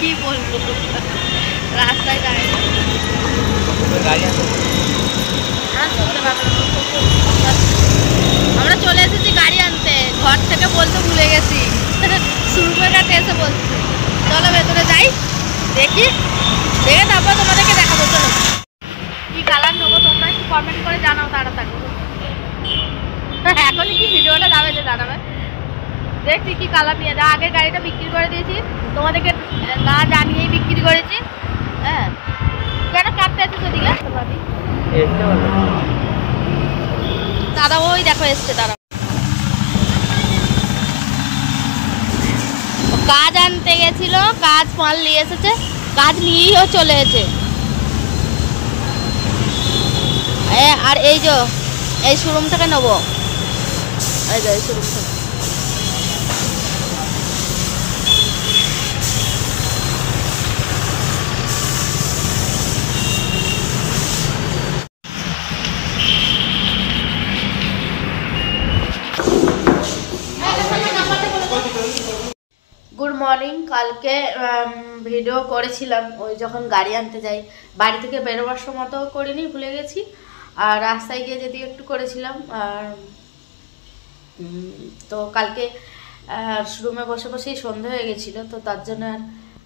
কি বলবো, রাস্তায় দাঁড়িয়ে আমরা চলে এসেছি গাড়ি আনতে, ঘর থেকে বলতে ভুলে গেছি, সুরুমের কাছে এসে বলছি চলো ভেতরে যাই, দেখি দেখে তারপর তোমাদেরকে দেখাবো। চলো কি কালার নেবো তোমরা একটু কমেন্ট করে জানাও তাড়াতাড়ি। এখনই কি ভিডিওটা যাবে যে জানাবে, দেখছি কি কালার নিয়ে যা। আগের গাড়িটা বিক্রি করে দিয়েছি, তোমাদেরকে না জানিয়েই বিক্রি করেছি। হ্যাঁ কেন কাটতে আছে সেদিকে দাদা, ওই দেখো এসছে দাদা, কাজ আনতে গেছিল, কাজ মাল নিয়ে এসেছে, কাজ নিয়েও চলে এসেছে। আর এই যে এই শোরুম থেকে নেবো, এই যে এই শোরুম থেকে। Good morning. কালকে ভিডিও করেছিলাম ওই যখন গাড়ি আনতে যাই, বাড়ি থেকে বেরোবার সময় তো করিনি, ভুলে গেছি। আর রাস্তায় গিয়ে যদি একটু করেছিলাম। আর তো কালকে রুমে বসে বসেই সন্ধে হয়ে গেছিলো, তো তার জন্য আর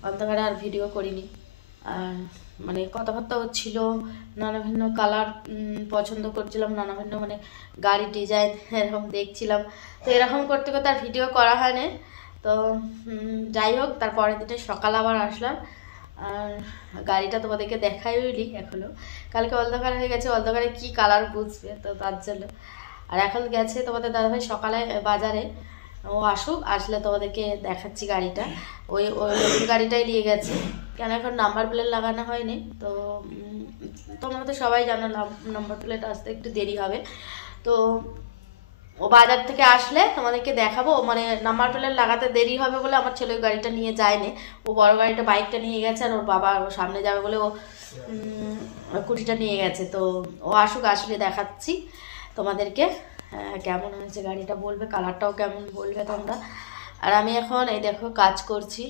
অন্ধকারে আর ভিডিও করিনি। আর মানে কথাবার্তা হচ্ছিল, নানা ভিন্ন কালার পছন্দ করছিলাম, নানা ভিন্ন মানে গাড়ি ডিজাইন এরকম দেখছিলাম। তো এরকম করতে করতে আর ভিডিও করা হয়নি। তো যাই হোক, তারপরের দিনে সকাল আবার আসলাম, আর গাড়িটা তোমাদেরকে দেখাইনি এখনও। কালকে অন্ধকার হয়ে গেছে, অন্ধকারে কি কালার বুঝবে, তো তার জন্য। আর এখন গেছে তোমাদের দাদাভাই সকালে বাজারে, ও আসুক, আসলে তোমাদেরকে দেখাচ্ছি গাড়িটা। ওই নতুন গাড়িটাই নিয়ে গেছে, কেন এখন নাম্বার প্লেট লাগানো হয়নি। তো তোমরা তো সবাই জানো নাম্বার প্লেট আসতে একটু দেরি হবে। তো ও বাজার থেকে আসলে তোমাদেরকে দেখাবো। মানে নাম্বার প্লেট লাগাতে দেরি হবে বলে আমার ছেলে ওই গাড়িটা নিয়ে যায়নি, ও বড় গাড়িটা বাইকটা নিয়ে গেছে, আর ওর বাবা ও সামনে যাবে বলে ও কুটিটা নিয়ে গেছে। তো ও আসুক, আসলে দেখাচ্ছি তোমাদেরকে কেমন হয়েছে গাড়িটা, বলবে কালারটাও কেমন বলবে তোমরা। আর আমি এখন এই দেখো কাজ করছি,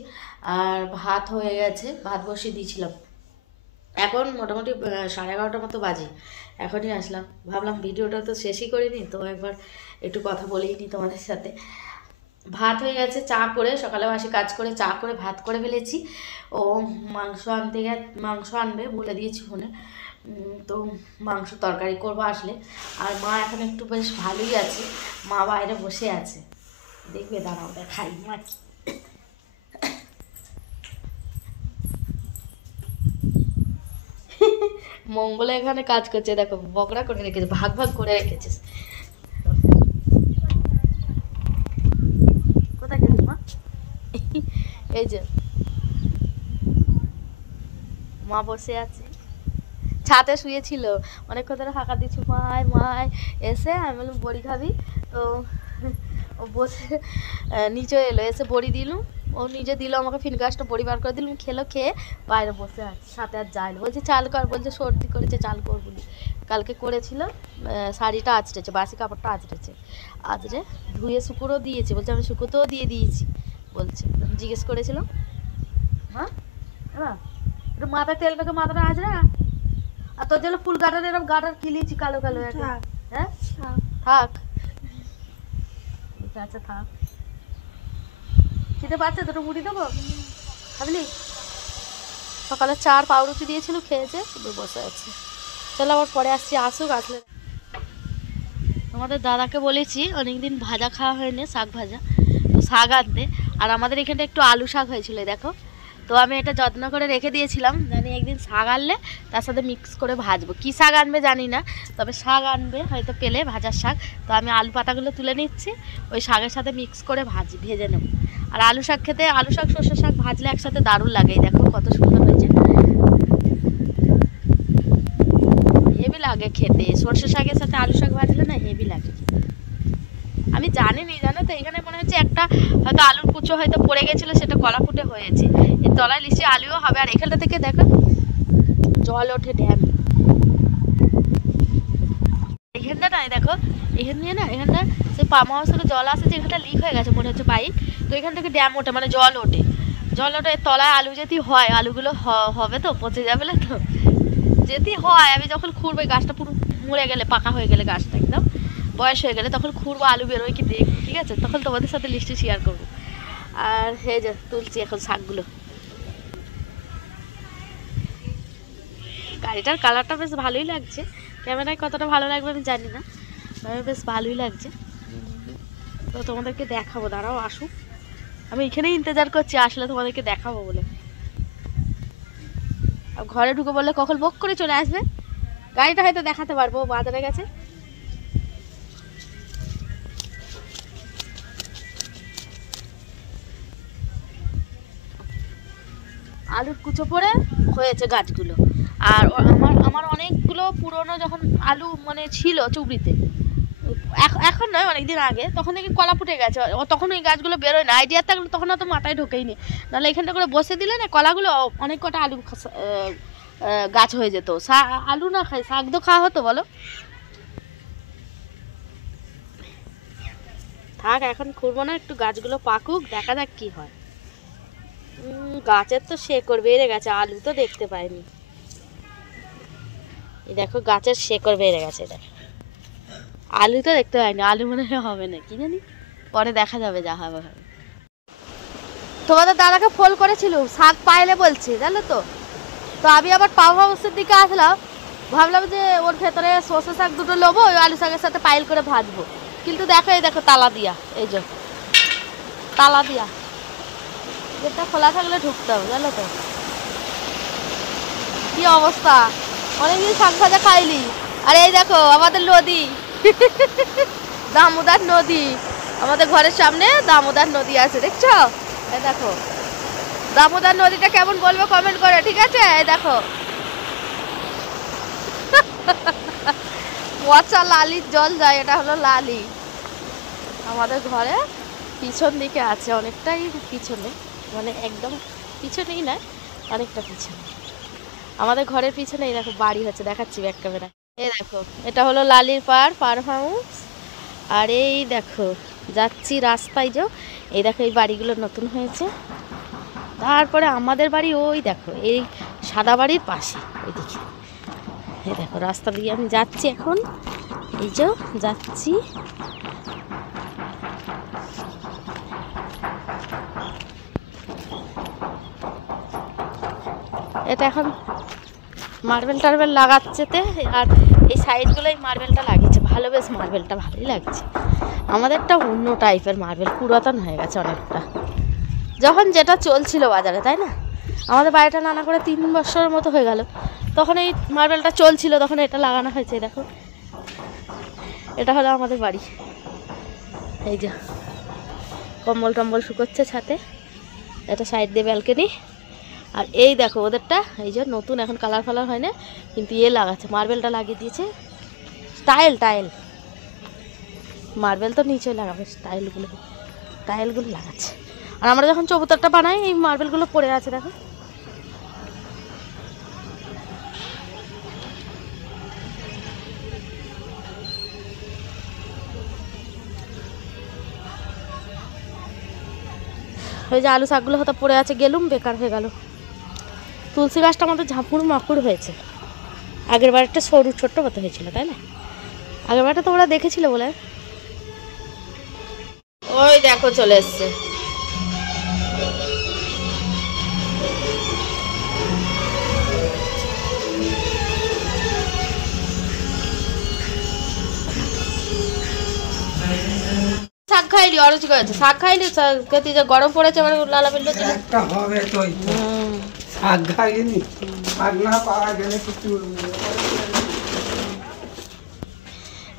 আর ভাত হয়ে গেছে, ভাত বসিয়ে দিয়েছিলাম। এখন মোটামুটি 11:30 মতো বাজে, এখনই আসলাম। ভাবলাম ভিডিওটা তো শেষই করিনি, তো একবার একটু কথা বলেই নি তোমাদের সাথে। ভাত হয়ে গেছে, চা করে সকালে আসি কাজ করে চা করে ভাত করে ফেলেছি। ও মাংস আনবে বলে দিয়েছি ফোনে, তো মাংস তরকারি করবো আসলে। আর মা এখন একটু বেশ ভালোই আছে, মা বাইরে বসে আছে, দেখবে দাঁড়াও দেখাই মা কি। মঙ্গলা এখানে কাজ করছে, দেখো বকরা করে রেখেছে, ভাগ ভাগ করে রেখেছে। কোথায় গেছিস মা? এই যে মা বসে আছে, ছাতে শুয়েছিল, অনেকক্ষণ ধরে হাঁকা দিচ্ছি মায় মায়, এসে আমি বললাম বড়ি খাবি, তো ও বসে নিচে এলো, এসে বড়ি দিলুম, ও নিজে দিল আমাকে, ফিনগাছটা বড়ি বার করে দিলাম, খেলো, খেয়ে বাইরে বসে আছে, সাথে আর যাইলো। বলছে চাল কর, বলছে সর্দি করেছে চাল কর বলি। কালকে করেছিল, শাড়িটা আঁচড়েছে, বাসি কাপড়টা আঁচড়ে ধুয়ে শুকুরও দিয়েছে, বলছে আমি শুকুতেও দিয়ে দিয়েছি বলছে। জিজ্ঞেস করেছিলাম হ্যাঁ হ্যাঁ একটু মাথায় তেল মেখে মাথাটা আঁচড়া। আর তোর জন্য ফুল গাটার এরকম গাটার কিলিয়েছি কালো কালো, হ্যাঁ থাক, আচ্ছা থাক। খেতে পারছে, দুটো মুড়ি দেবো খাবলি? সকালে চার পাউরুটি দিয়েছিল, খেয়েছে, বসে আছে। চলো আবার পরে আসছি, আসুক, আসলে তোমাদের দাদাকে বলেছি অনেকদিন ভাজা খাওয়া হয়নি, শাক ভাজা, তো শাক আনতে। আর আমাদের এখানটা একটু আলু শাক হয়েছিল দেখো, তো আমি এটা যত্ন করে রেখে দিয়েছিলাম, জানি একদিন শাক আনলে তার সাথে মিক্স করে ভাজবো। কী শাক আনবে জানি না, তবে শাক আনবে হয়তো পেলে, ভাজার শাক। তো আমি আলু পাতাগুলো তুলে নিচ্ছি, ওই শাকের সাথে মিক্স করে ভেজে নেব। আর আলু শাক খেতে, আলু শাক সর্ষে শাক ভাজলে একসাথে দারুণ লাগে, দেখো কত সুন্দর হয়েছে, হেভি লাগে খেতে। সর্ষে শাকের সাথে আলু শাক ভাজলে না হেভি লাগে। আমি জানিনি, জানো তো, এখানে মনে হচ্ছে একটা হয়তো আলুর কুচো হয়তো পড়ে গেছিলো, সেটা কলা ফুটে হয়েছে, এর তলায় নিশ্চয়ই আলুও হবে। আর এখানটা থেকে দেখো জল ওঠে ড্যাম, এখানটা না দেখো, এখান দিয়ে না, এখানটা সেই পাম্প হাউস থেকে জল আসে, যে এখানটা লিক হয়ে গেছে মনে হচ্ছে পাইপ, তো এখান থেকে ড্যাম ওঠে, মানে জল ওঠে। জলের তলায় আলু যদি হয়, আলুগুলো হবে তো, পচে যাবে না তো। যদি হয়, আমি যখন খুঁড়বো গাছটা পুরো মরে গেলে, পাকা হয়ে গেলে, গাছটা একদম বয়স হয়ে গেলে, তখন খুঁড়বো, আলু বেরোয় কি দেখবো, ঠিক আছে? তখন তোমাদের সাথে লিস্টে শেয়ার করবো। আর এই যে তুলছি এখন শাকগুলো। গাড়িটার কালারটা বেশ ভালোই লাগছে, ক্যামেরায় কতটা ভালো লাগবে আমি জানি না, বেশ ভালোই লাগছে। তো তোমাদেরকে দেখাবো, দাঁড়াও আসুক, আমি এখানেই ইন্তজার করছি আসলে তোমাদেরকে দেখাবো বলে। ঘরে ঢুকে বললে কখন বক করে চলে আসবে। গাড়িটা হয়তো দেখাতে পারবো, বাজারে গেছে। আলুর কুচো পড়ে হয়েছে গাছগুলো। আর আমার অনেকগুলো পুরনো যখন আলু মানে ছিল চুবড়িতে, এখন নয়, অনেকদিন আগে, তখন থেকে কলা ফুটে গেছে। তখন ওই গাছগুলো বেরোয় না, আইডিয়া থাকলে তখন অত মাথায় ঢোকেইনি, নাহলে এখানটা করে বসে দিলে না কলাগুলো অনেক কটা আলু গাছ হয়ে যেত। আলু না খাই, শাক তো খাওয়া হতো বলো। থাক, এখন খুঁড়বো না, একটু গাছগুলো পাকুক, দেখা যাক কি হয়। গাছের তো শেকড় বেড়ে গেছে, আলু তো দেখতে পাইনি। এই দেখো গাছের শেকড় বেড়ে গেছে, দেখো আলু তো দেখতে পাইনি, আলু মনে হয় হবে না, কি জানি, পরে দেখা যাবে, যা হবে হবে। তোমাদের দাদাকে ফোন করেছিল, শাক পাইলে বলছে, জানো তো। তো আমি আবার পাওয়া হাউসের দিকে আসলাম, ভাবলাম যে ওর ভেতরে সর্ষে শাক দুটো নেবো, ওই আলু শাকের সাথে পাইল করে ভাজবো। কিন্তু দেখো, এই দেখো তালা দিয়া, এই যে তালা দিয়া, গেটটা খোলা থাকলে ঢুকতে হবে, জানো তো। কি অবস্থা, অনেকদিন শাক ভাজা খাইলি। আর এই দেখো আমাদের নদী, দামোদর নদী, আমাদের ঘরের সামনে দামোদর নদী আছে, দেখছো? এই দেখো দামোদর নদীটা কেমন বলবো কমেন্ট করে, ঠিক আছে? এই দেখো পচা লালির জল যায়, এটা হলো লালি। আমাদের ঘরে পিছন দিকে আছে, অনেকটাই পিছনে, মানে একদম পিছনেই না, অনেকটা পিছনে। আমাদের ঘরের পিছনে এই দেখো বাড়ি হচ্ছে, দেখাচ্ছি ব্যাক ক্যামেরা। এই দেখো এটা হলো লালির ফার্ম হাউস। আর এই দেখো যাচ্ছি রাস্তায়, যে এই দেখো এই বাড়িগুলো নতুন হয়েছে। তারপরে আমাদের বাড়ি ওই দেখো এই সাদা বাড়ির পাশে ওইদিকে। এই দেখো রাস্তা দিয়ে আমি যাচ্ছি এখন, এই যে যাচ্ছি। এটা এখন মার্বেল টার্বেল লাগাচ্ছেতে, আর এই সাইডগুলোই মার্বেলটা লাগিয়েছে, ভালো, বেশ মার্বেলটা ভালোই লাগছে। আমাদেরটা অন্য টাইপের মার্বেল, পুরাতন হয়ে গেছে অনেকটা, যখন যেটা চলছিল বাজারে, তাই না? আমাদের বাড়িটা নানা করে 3 বছরের মতো হয়ে গেল, তখন এই মার্বেলটা চলছিল, তখন এটা লাগানো হয়েছে। দেখো এটা হলো আমাদের বাড়ি, এই যে কম্বল টম্বল শুকোচ্ছে ছাতে, এটা সাইড দিয়ে ব্যালকনি। আর এই দেখো ওদেরটা, এই যে নতুন, এখন কালার ফালার হয় না, কিন্তু ইয়ে লাগাচ্ছে, মার্বেলটা লাগিয়ে দিয়েছে, টাইল মার্বেল তো নিচে লাগাবে, টাইলগুলো লাগাচ্ছে। আর আমরা যখন চৌবাচ্চাটা বানাই, এই মার্বেলগুলো পড়ে আছে, দেখো। ওই যে আলু শাকগুলো হয়তো পড়ে আছে, গেলুম বেকার হয়ে গেল। তুলসী গাছটা আমাদের ঝাঁপুড় মাকুড় হয়েছে, আগের বারটা সরু ছোট্ট মতো হয়েছিল, তাই না? আগের বারটা তো ওরা দেখেছিল বলে। ওই দেখো চলে এসছে, শাক খাইলি, অরুচি করেছে, শাক খাইলি, যে গরম পড়েছে, আমার লালা বিল্লো একটা হবে তো, শাক খাইনি, শাক না পাওয়া গেলে কিছু।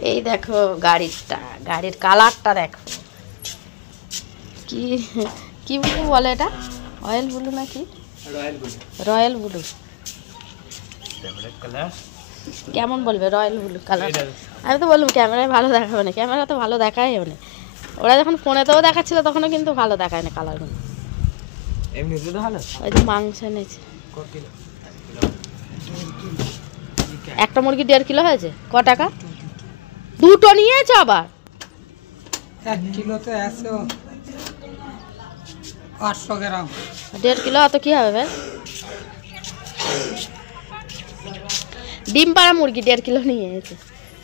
এই দেখো গাড়ির কালারটা দেখো, কি ব্লু বলে এটা, অয়েল ব্লু নাকি রয়্যাল ব্লু, কেমন বলবে রয়্যাল ব্লু কালার? আমি তো বললাম ক্যামেরায় ভালো দেখাবে না, ক্যামেরা তো ভালো দেখায় না, ওরা যখন ফোনেতেও দেখাচ্ছিল তখনও কিন্তু ভালো দেখায় না কালারগুলো। ওই যে মাংস এনেছে, একটা মুরগি 1.5 কিলো হয়েছে। ক টাকা? দুটো নিয়েছে আবার, 1 কিলোতে আছে 800 গ্রাম। 1.5 কিলো অত কি হবে ভাই? ডিম পাড়া মুরগি 1.5 কিলো নিয়ে এসেছে।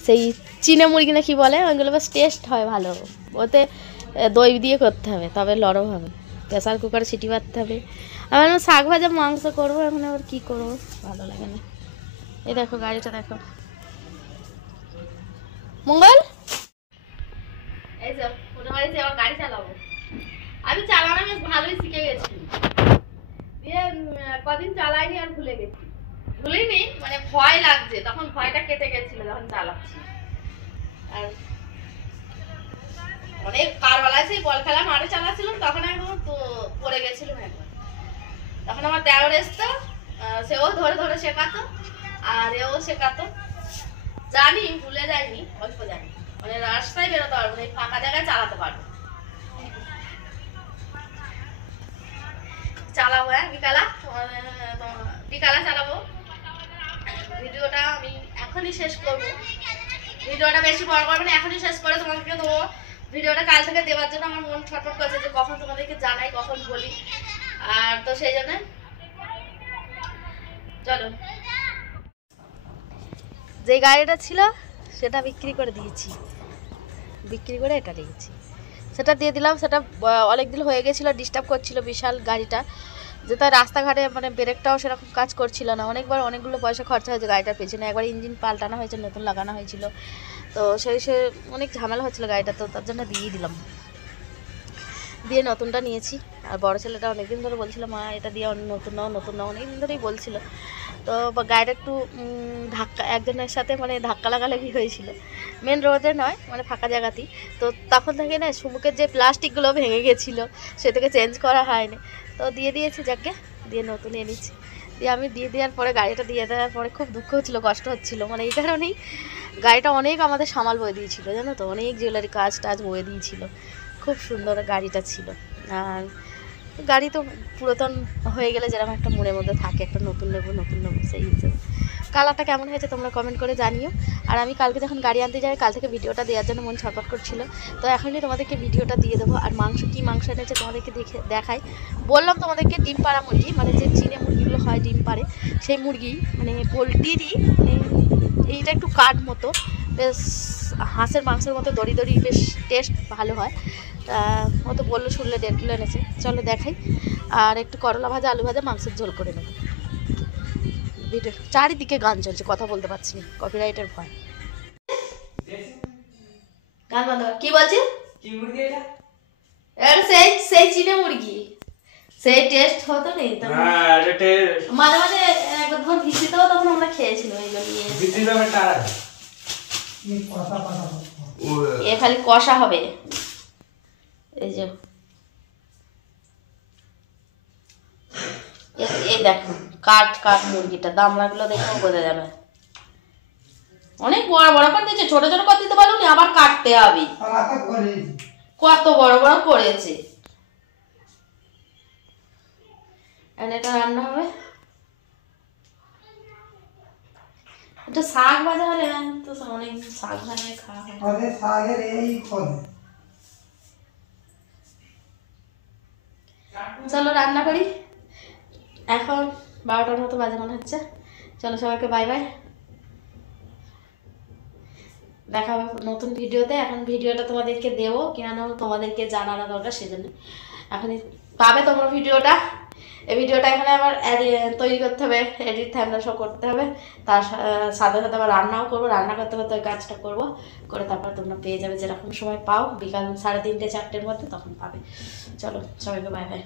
সেই চীনা মুরগি না কি বলে, ওইগুলো বেশ টেস্ট হয় ভালো। ওতে দই দিয়ে করতে হবে, তবে লরম হবে। প্রেসার কুকারে সিটি মারতে হবে। আমি শাক ভাজা মাংস করবো, এখন আবার কী করবো ভালো লাগে না। এই দেখো গাড়িটা দেখো মঙ্গল, এই যে ওটা বাড়িতে আবার গাড়ি চালাবো। আমি চালানো বেশ ভালোই শিখে গেছি, দিয়ে কদিন চালাইনি আর ভুলে গেছি। ভুলিনি মানে ভয় লাগছে, তখন ভয়টা কেটে গেছিল যখন চালাচ্ছি। আর অনেক কারবেলায় সেই বল খেলা মাঠে চালাচ্ছিলাম, তখন একদম তো পড়ে গেছিলাম একবার। তখন আমার দেওর এসতো, সেও ধরে ধরে শেখাতো আর এও শেখাতো। জানি ভুলে যায়নি, অল্প জানি, মানে রাস্তায় বেরোতে পারবো না, ফাঁকা জায়গায় চালাতে পারবো। চালাবো, হ্যাঁ বিকালা বিকালা চালাবো। ভিডিওটা আমি এখনই শেষ করবো, ভিডিওটা বেশি বড় করবো না, এখনই শেষ করে তোমাদেরকে দেবো। ভিডিওটা কাল থেকে দেওয়ার জন্য আমার মন ছটফট করছে যে কখন তোমাদেরকে জানাই, কখন বলি। আর তো সেই জন্য চলো, যে গাড়িটা ছিল সেটা বিক্রি করে দিয়েছি, বিক্রি করে এটা নিয়েছি, সেটা দিয়ে দিলাম। সেটা অনেকদিন হয়ে গেছিলো, ডিস্টার্ব করছিল বিশাল গাড়িটা, যে তার রাস্তাঘাটে মানে ব্রেকটাও সেরকম কাজ করছিল না। অনেকবার অনেকগুলো পয়সা খরচা হয়েছে গাড়িটার পেছনে, একবার ইঞ্জিন পাল্টানো হয়েছে, নতুন লাগানো হয়েছিল। তো সে অনেক ঝামেলা হচ্ছিলো গাড়িটা, তো তার জন্য দিয়ে দিলাম, দিয়ে নতুনটা নিয়েছি। আর বড় ছেলেটা অনেকদিন ধরে বলছিল মা এটা দিয়ে নতুন নাও নতুন নাও, অনেকদিন ধরেই বলছিল। তো গাড়িটা একটু ধাক্কা, একজনের সাথে মানে ধাক্কা লাগালাগি হয়েছিল, মেন রোডে নয় মানে ফাঁকা জায়গাতেই। তো তখন থেকে না সুমুখের যে প্লাস্টিকগুলো ভেঙে গেছিলো, সে থেকে চেঞ্জ করা হয়নি, তো দিয়ে দিয়েছি, যাকে দিয়ে নতুন এনেছি। দিয়ে আমি দিয়ে দেওয়ার পরে, গাড়িটা দিয়ে দেওয়ার পরে খুব দুঃখ হচ্ছিলো, কষ্ট হচ্ছিলো, মানে এই কারণেই গাড়িটা অনেক আমাদের সামাল বয়ে দিয়েছিল, জানো তো, অনেক জুয়েলারি কাজ টাজ বয়ে দিয়েছিল। খুব সুন্দর গাড়িটা ছিল। আর গাড়ি তো পুরাতন হয়ে গেলে যেরকম একটা মনের মধ্যে থাকে, একটা নতুন নেবো নতুন নেবো, সেই হিসেবে। কালারটা কেমন হয়েছে তোমরা কমেন্ট করে জানিও। আর আমি কালকে যখন গাড়ি আনতে যাই, কাল থেকে ভিডিওটা দেওয়ার জন্য মন ছটফট করছিল, তো এখনই তোমাদেরকে ভিডিওটা দিয়ে দেবো। আর মাংস কী মাংস এনেছে তোমাদেরকে দেখাই। বললাম তোমাদেরকে ডিম পাড়া মুরগি, মানে যে চীনে মুরগিগুলো হয় ডিম পাড়ে, সেই মুরগি মানে পোলট্রিরই, এইটা একটু কাঠ মতো, বেশ হাঁসের মাংসের মতো দড়ি দড়ি, বেশ টেস্ট ভালো হয়। ও তো বললো শুনলে 1.5 কিলো এনেছে, চলো দেখাই। আর একটু করলা ভাজা, আলু ভাজা, মাংসের ঝোল করে নেব। ভিডিও চারিদিকে গান চলছে, কথা বলতে পারছি না, কপিরাইটের ভয়। গান বন্ধ কর। কি বলছে? কি মুরগি এটা? এটা সেই চীনা মুরগি, সেই টেস্ট হতো নেই তো। হ্যাঁ এটা টেস্ট মাঝে মাঝে একবার যখন ভিজিতে হতো তখন আমরা খেয়েছিল এইগুলো নিয়ে। ভিজিতে হবে টাড়া, এই কষা কষা, এ খালি কষা হবে। এই যে এই দেখো কাঠ কাঠ মুরগিটা, দামড়াগুলো দেখেও বোঝা যাবে। অনেক বড় বড় করে দিয়েছে, ছোট ছোট করে দিতে পারো নি, আবার কাটতে হবে। কত বড় বড় করেছে। এটা রান্না হবে, এটা শাক ভাজা হলে তো অনেক শাক ভাজা খাওয়া হয়। শাকের এই চলো রান্না করি, এখন 12টার মতো বাজে মনে হচ্ছে। চলো সবাইকে বাই বাই, দেখা হবে নতুন ভিডিওতে। এখন ভিডিওটা তোমাদেরকে দেবো, কেন তোমাদেরকে জানানো দরকার, সেজন্য এখনই পাবে তোমরা ভিডিওটা। এই ভিডিওটা এখানে আবার তৈরি করতে হবে, এডিট থাম্বনেল সব করতে হবে, তার সাথে সাথে আবার রান্নাও করবো, রান্না করতে করতে ওই কাজটা করবো, করে তারপর তোমরা পেয়ে যাবে যেরকম সময় পাও, বিকাল 3:30 4টের মধ্যে, তখন পাবে। চলো সবাইকে বাই বাই।